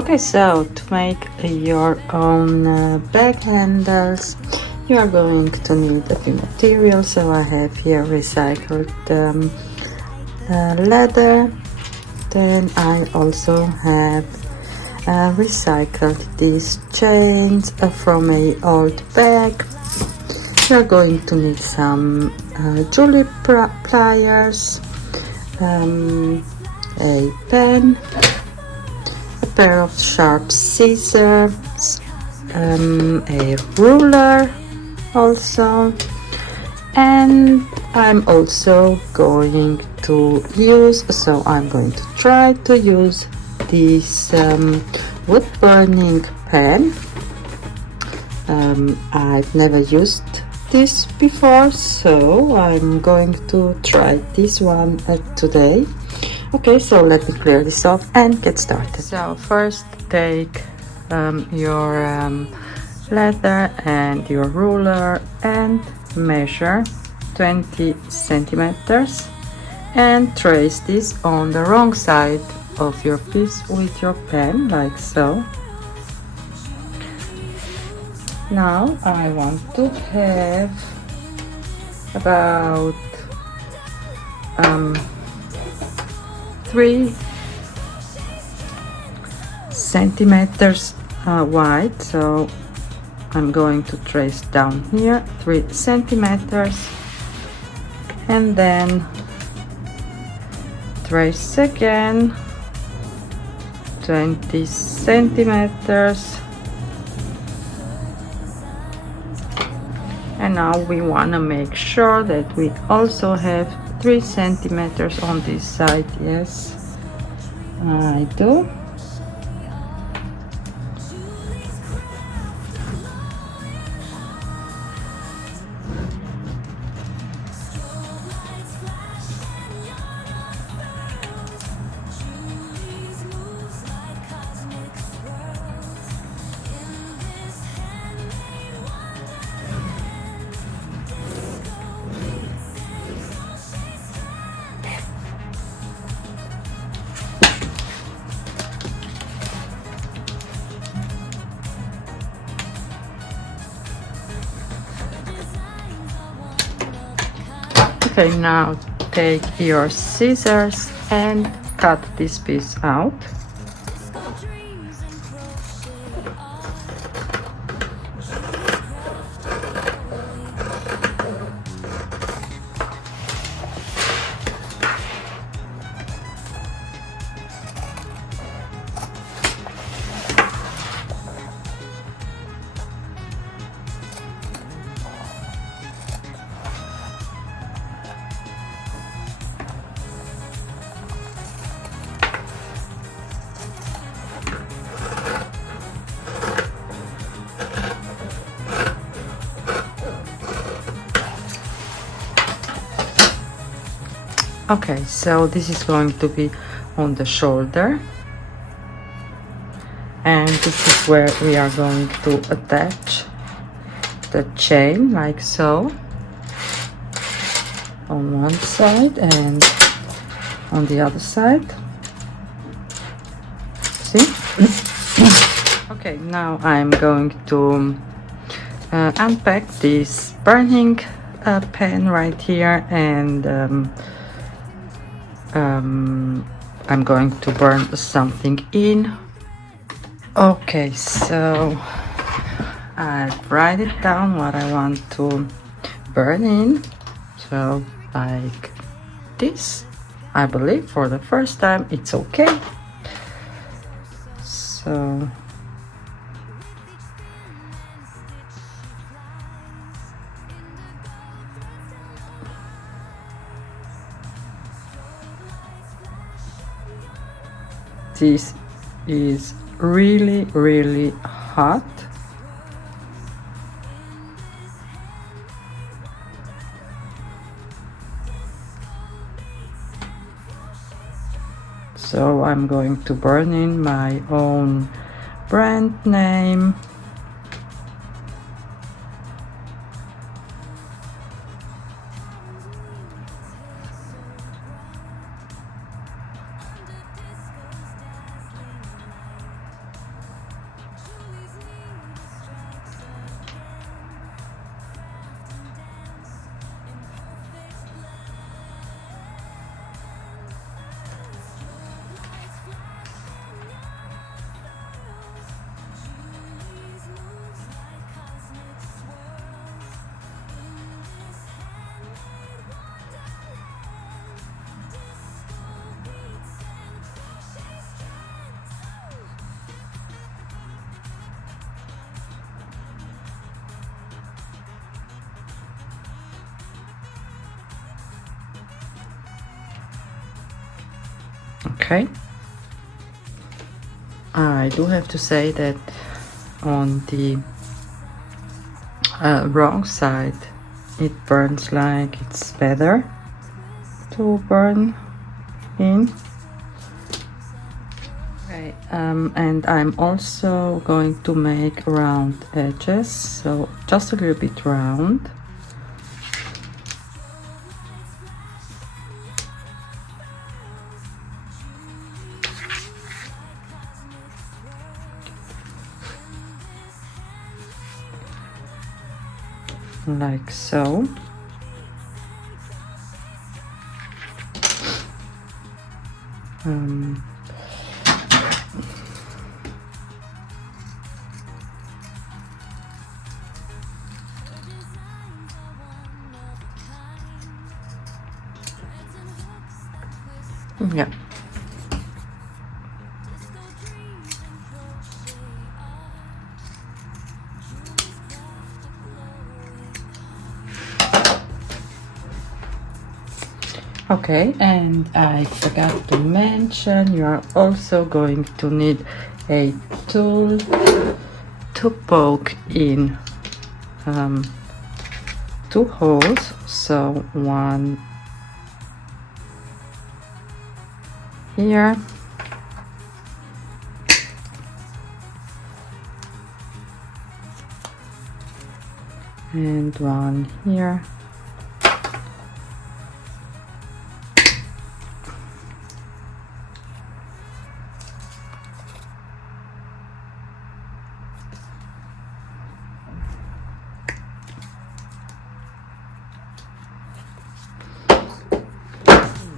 Okay, so to make your own bag handles, you are going to need a few materials. So I have here recycled leather. Then I also have recycled these chains from a old bag. We are going to need some julep pliers, a pen, a pair of sharp scissors, a ruler also, and I'm going to try to use this wood burning pen. I've never used this before, so I'm going to try this one today. Okay, so let me clear this off and get started. So first take your leather and your ruler and measure 20 centimeters and trace this on the wrong side of your piece with your pen, like so. Now I want to have about 3 centimeters wide, so I'm going to trace down here 3 centimeters and then trace again 20 centimeters. And now we want to make sure that we also have 3 centimeters on this side. Yes, I do. Okay, now take your scissors and cut this piece out. Okay, so this is going to be on the shoulder, and this is where we are going to attach the chain, like so, on one side and on the other side. See? Okay, now I'm going to unpack this burning pen right here, and I'm going to burn something in. Okay, so I write it down what I want to burn in. So like this, I believe for the first time it's okay. So this is really hot. So I'm going to burn in my own brand name. Okay. I do have to say that on the wrong side it burns like it's better to burn in. Okay, and I'm also going to make round edges, so just a little bit round. Like so. Yeah. Okay, and I forgot to mention, you are also going to need a tool to poke in 2 holes, so one here and one here.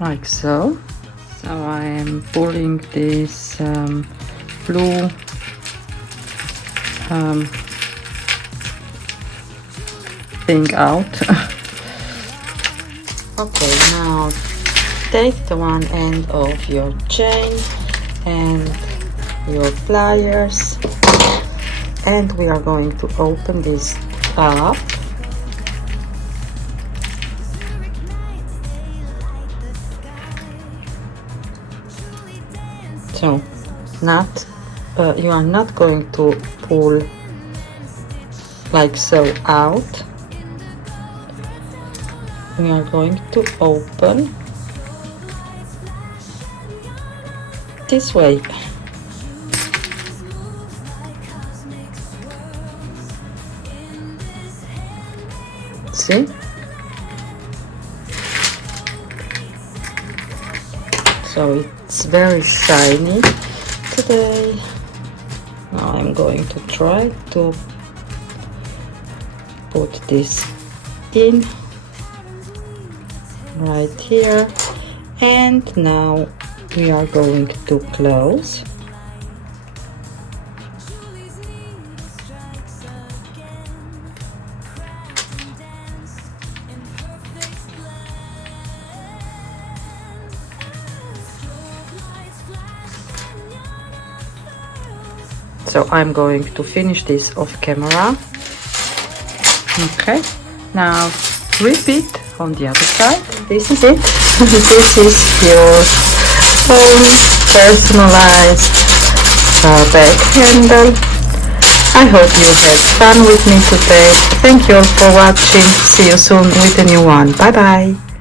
Like so. So I am pulling this blue thing out. Okay, now take the one end of your chain and your pliers, and we are going to open this up. So you are not going to pull like so out. We are going to open this way. See? So it's very shiny today. Now I'm going to try to put this in right here, and now we are going to close. So I'm going to finish this off camera. Okay, now repeat on the other side. This is it. This is your own personalized bag handle. I hope you had fun with me today. Thank you all for watching. See you soon with a new one. Bye bye.